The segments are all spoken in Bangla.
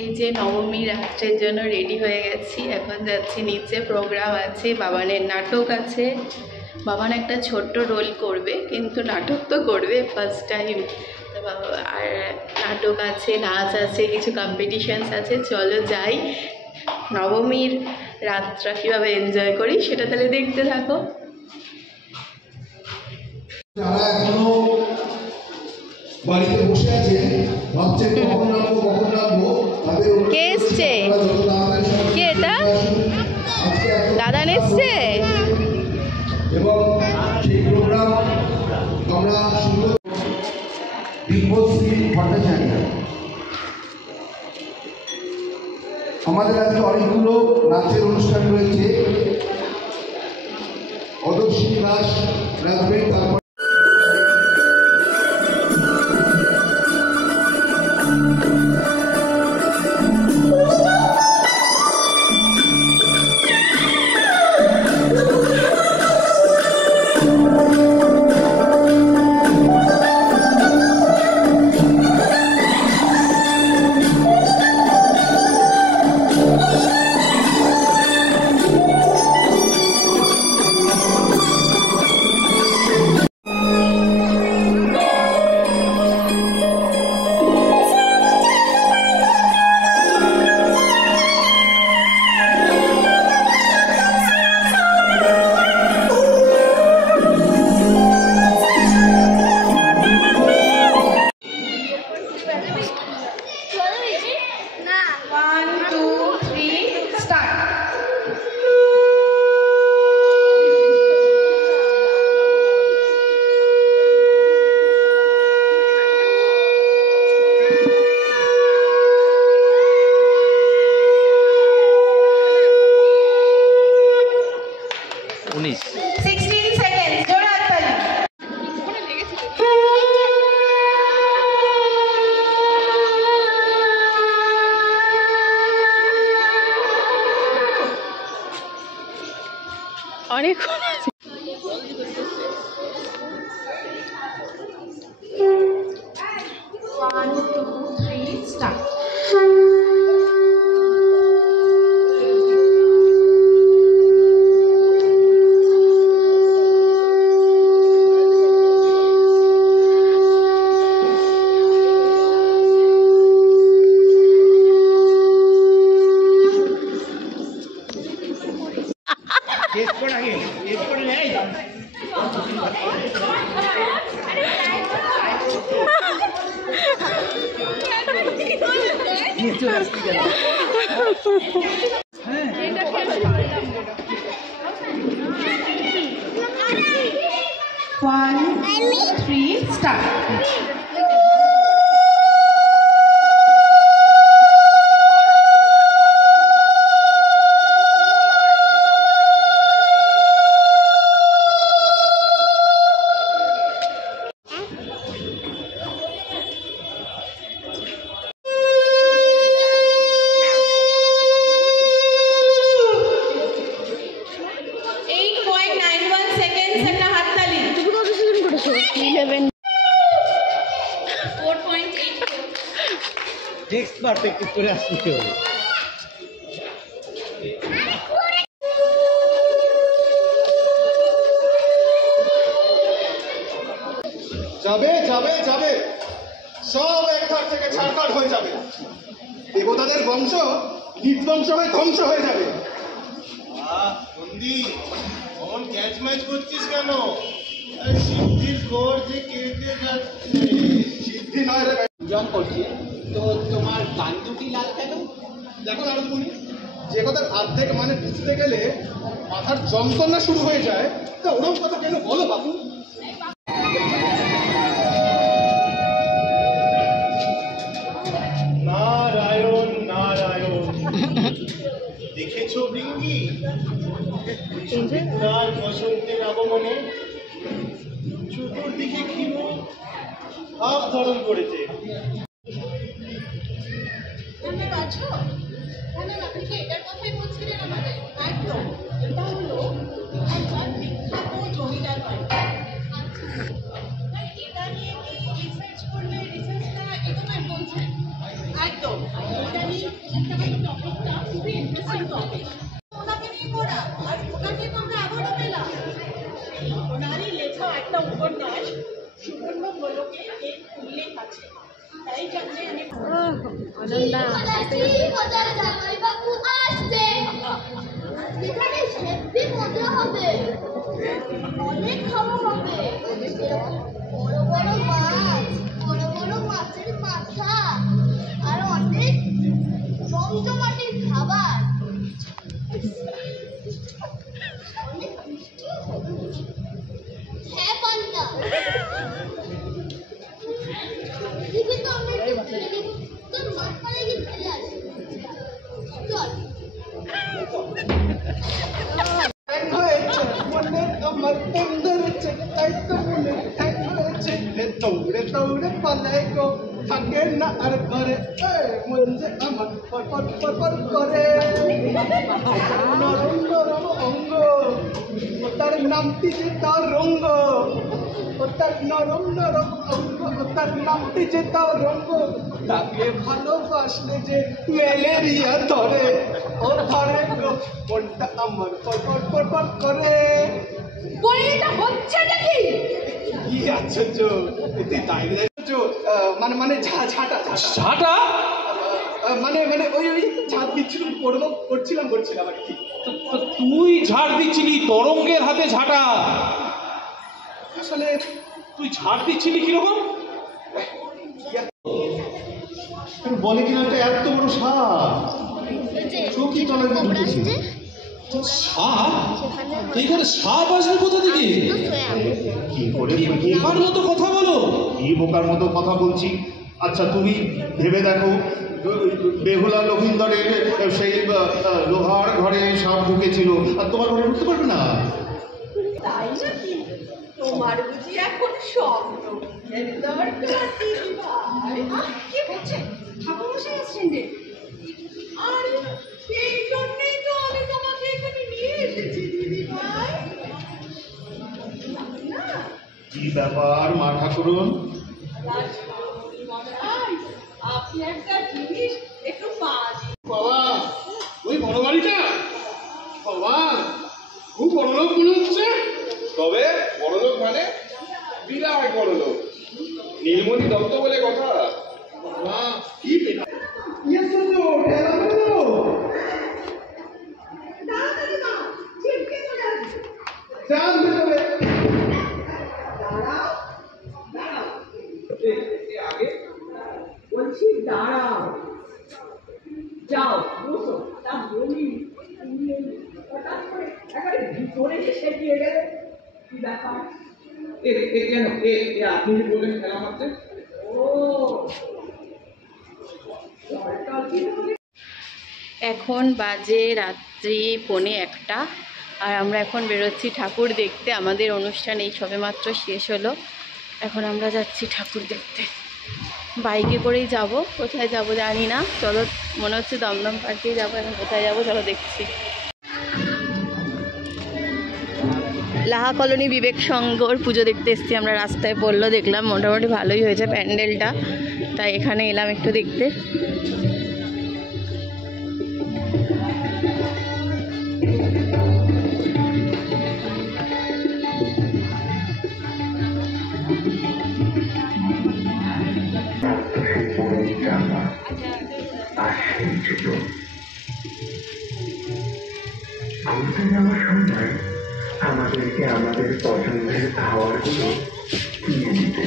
এই যে নবমী রাত্রের জন্য রেডি হয়ে গেছি, এখন যাচ্ছি নিচে, প্রোগ্রাম আছে, বাবানের নাটক আছে। বাবান একটা ছোট্ট রোল করবে, কিন্তু নাটক তো করবে ফার্স্ট টাইম। আর নাটক আছে, নাচ আছে, কিছু কম্পিটিশানস আছে। চলো যাই, নবমীর রাতটা কীভাবে এনজয় করি সেটা তাহলে দেখতে থাকো। যারা এখনো বাড়িতে বসে আছে ভাবছেন কখন নামবো তাদের কে এসছে? কে এটা? দাদা এসছে। এবং সেই প্রোগ্রাম আমরা শুরু দিব্যশ্রী ভট্টাচার্য। আমাদের আজকে অনেকগুলো নাচের অনুষ্ঠান রয়েছে। অদর্শী নাচ রাখবে, তারপর অনেক করে আসতে হবে। যাবে যাবে যাবে, সব একধার থেকে ছাড়কাট হয়ে যাবে। দেবতাদের বংশ বিধ্বংস হয়ে ধ্বংস হয়ে যাবে। বন্দি অমন ক্যাচ ম্যাচ করছিস কেন? সিদ্ধির ঘর যে কেটে যাচ্ছে। সিদ্ধি নয় রে, পূজন করছি তো তোমার কান দুটি লাল কেন? দেখো নারদমুনি, যে কথার অর্ধেক মানে বুঝতে গেলে মাথার যন্ত্রণা শুরু হয়ে যায়, তা ওরকম কথা কেন বলো বাবু? নারায়ণ নারায়ণ, দেখেছো বৃঙ্গি তার বসন্তের আগমনে চতুর্দিকে ক্ষীণ ভাব ধারণ করেছে। আপনি কি এটার কথাই বলছিলেন আমাদের? একদম, এটা হলো একজন বিখ্যাত জমিদার বাড়ি। এটা নিয়ে কি রিসার্চ করলে রিসার্চটা এগোবে বলছেন? একদম এটা নিয়ে একটা টপিকটা খুবই ইন্টারেস্টিং টপিক ওনাকে নিয়ে পড়া আর ওনাকে তো আমরা অ্যাওয়ার্ডও পেলাম ওনারই লেখা একটা উপন্যাস সুবর্ণ গোলকে এর উল্লেখ আছে তাই জন্য আমি অনেক খাওয়া হবে বড় বড় মাছ বড় বড় মাছের মাথা আর অনেক জমজমাটির খাবার অনেক মিষ্টিও হবে হ্যাঁ পান্তা দেখবি তো আমরা তোর মাঠ পাড়ে গিয়ে খেলে আসি চল আমার বন্ধুরেছে তাই তো মনে এক হয়েছে দৌড়ে দৌড়ে পালাই গো থাকে না আর ঘরে মন যে আমার পর পর পর করে নরম নরম অঙ্গ ও তার নামটি যে তার রঙ্গ ও তার নরম নরম অঙ্গ ও তার নামটি যে তার রঙ্গ তাকে ভালোবাসলে যে ম্যালেরিয়া ধরে ও ধরে গো মনটা আমার পর পর পর পর করে বইটা হচ্ছে নাকি কি আশ্চর্য এতে তাই মানে মানে ঝাঁটা ঝাঁটা মানে মানে ওই ওই ঝাঁট দিচ্ছিলাম করছিলাম আর কি তুই ঝাড় দিচ্ছিলি তরঙ্গের হাতে ঝাঁটা আসলে তুই ঝাড় দিচ্ছিলি কিরকম বলে কিনা একটা এত বড় সাপ চৌকি তলায় ঢুকেছে সাপ এইখানে সাপ আসবে কোথা থেকে কি করে বোকার মতো কথা বলো কি বোকার মতো কথা বলছি আচ্ছা তুমি ভেবে দেখো বেহুলা লক্ষিন্দরের সেই লোহার ঘরে সাপ ঢুকেছিল আর তোমার ঘরে ঢুকতে পারবে না তাই নাকি তোমার বুঝি এখন স্বপ্ন দরকার দিদিভাই কি হচ্ছে ঠাকুর মশাই আসছেন রে আর সেই জন্যই তো আমি তোমাকে এখানে নিয়ে এসেছি দিদিভাই না কি ব্যাপার মা ঠাকুরন মশাই আপনি একটা জিনিস একটু পাঁচ বাবা ওই বড় বাড়িটা বাবা খুব বড় লোক মনে হচ্ছে তবে বড়লোক মানে বিরাট বড়লোক নীলমণি দত্ত বলে কথা বাবা কি পেটা ইয়ে সুন্দর ঠেলা মেলো তাড়াতাড়ি মা চিপকে চলে আসবে চাঁদ ভেতরে দাঁড়াও দাঁড়াও আগে বলছি দাঁড়াও যাও বসো তা বলি হঠাৎ করে একেবারে ভিতরে এসে দিয়ে গেলে কি ব্যাপার কেন আপনি যে বললেন খেলা মারতে ও জলটা কি বলে এখন বাজে রাত্রি 1:45 আর আমরা এখন বেরোচ্ছি ঠাকুর দেখতে আমাদের অনুষ্ঠান এই সবেমাত্র শেষ হলো এখন আমরা যাচ্ছি ঠাকুর দেখতে বাইকে করেই যাব কোথায় যাব জানি না চলো মনে হচ্ছে দমদম পার্কেই যাবো এখন কোথায় যাব চলো দেখছি লাহা কলোনি বিবেক সংঘর পুজো দেখতে এসেছি আমরা রাস্তায় পড়লো দেখলাম মোটামুটি ভালোই হয়েছে প্যান্ডেলটা তাই এখানে এলাম একটু দেখতে ঘুরতে যাওয়ার সময় আমাদেরকে আমাদের পছন্দের খাবারগুলো কিনে দিতে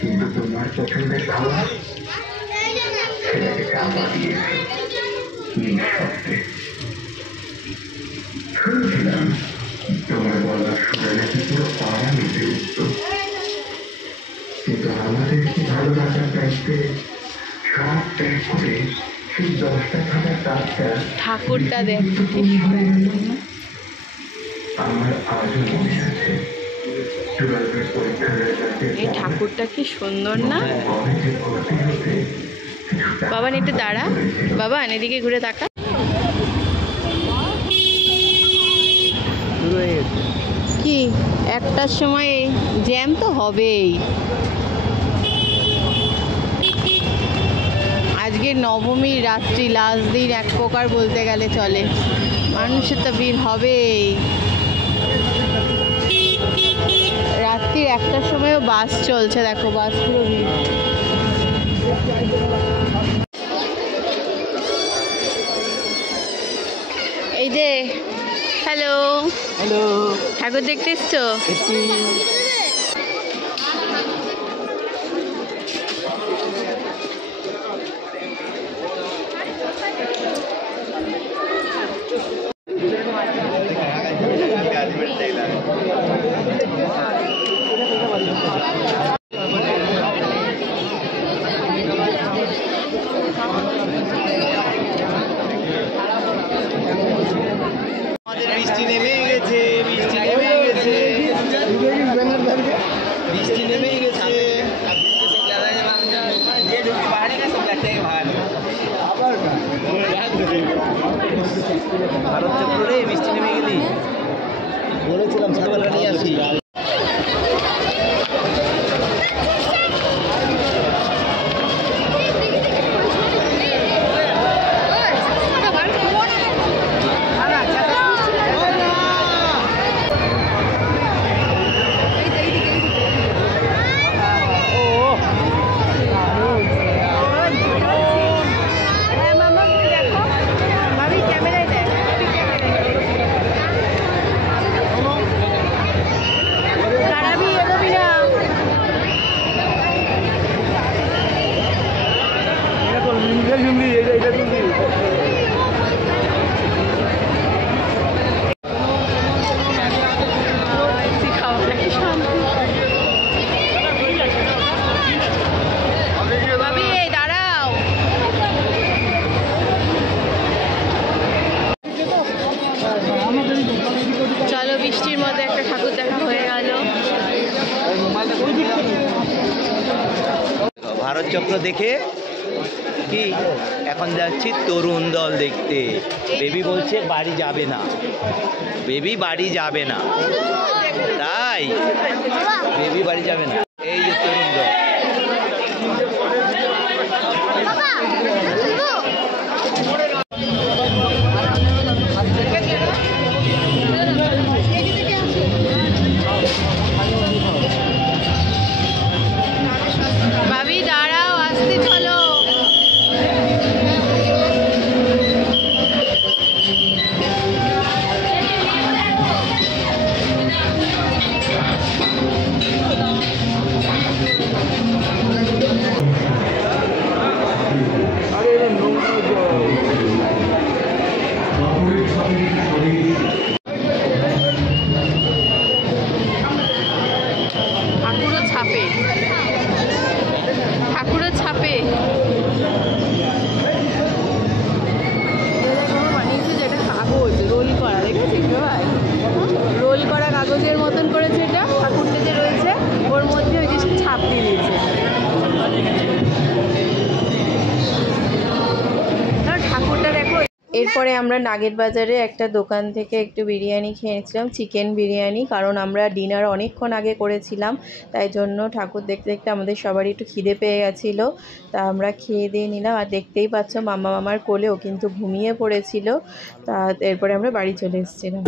কিন্তু তোমার পছন্দের খাবার সেটাকে চাপা দিয়েছে নিঃশব্দে শুনেছিলাম তোমার গলার সুরে নাকি পুরো পাড়া মেতে উঠত কিন্তু আমাদেরকে ভালো লাগার দায়িত্বে সব ত্যাগ করে সেই 10টা থাকা কাজটা ঠাকুরটা দেখ আমার আজও মনে আছে 12-এর পরীক্ষার রেজাল্টের এই ঠাকুরটা কি সুন্দর না কলেজে ভর্তি হতে বাবা একটু দাঁড়া বাবা এদিকে ঘুরে তাকা কি একটার সময় জ্যাম তো হবেই আজকে নবমীর রাত্রি, লাস্ট দিন এক প্রকার বলতে গেলে চলে। মানুষের তো ভিড় হবেই। রাত্রির 1টার সময়ও বাস চলছে, দেখো বাস পুরো ভিড়। এই যে হ্যালো হ্যালো, ঠাকুর দেখতে এসছো? বৃষ্টি নেমে গেছে, বৃষ্টি নেমে গেছে, বৃষ্টি নেমে গেছে। ভারত চক্র রে, বৃষ্টি নেমে গেলি, বলেছিলাম ছাতাটা নিয়ে আসি। চলো, বৃষ্টির মধ্যে একটা ঠাকুর দেখা হয়ে গেল। ভারত চক্র দেখে কি এখন যাচ্ছি তরুণ দল দেখতে। বেবি বলছে বাড়ি যাবে না, বেবি বাড়ি যাবে না, তাই বেবি বাড়ি যাবে না। এই যে তরুণ দল। ভাবি দাঁড়াও, আসতে চলো। ঠাকুরও ছাপে, ঠাকুরও ছাপে। বানিয়েছে যেটা কাগজ রোল করা, দেখেছিস ভাই? রোল করা কাগজের মতন করেছে এটা। ঠাকুরটা যে রয়েছে ওর মধ্যে ওই যে ছাপ দিয়ে দিয়েছে। ঠাকুরটা দেখো। এরপরে আমরা নাগের বাজারে একটা দোকান থেকে একটু বিরিয়ানি খেয়েছিলাম, চিকেন বিরিয়ানি, কারণ আমরা ডিনার অনেকক্ষণ আগে করেছিলাম, তাই জন্য ঠাকুর দেখতে দেখতে আমাদের সবারই একটু খিদে পেয়ে গেছিলো। তা আমরা খেয়ে দিয়ে নিলাম। আর দেখতেই পাচ্ছ মামা মামার কোলেও কিন্তু ঘুমিয়ে পড়েছিল। তা এরপরে আমরা বাড়ি চলে এসেছিলাম।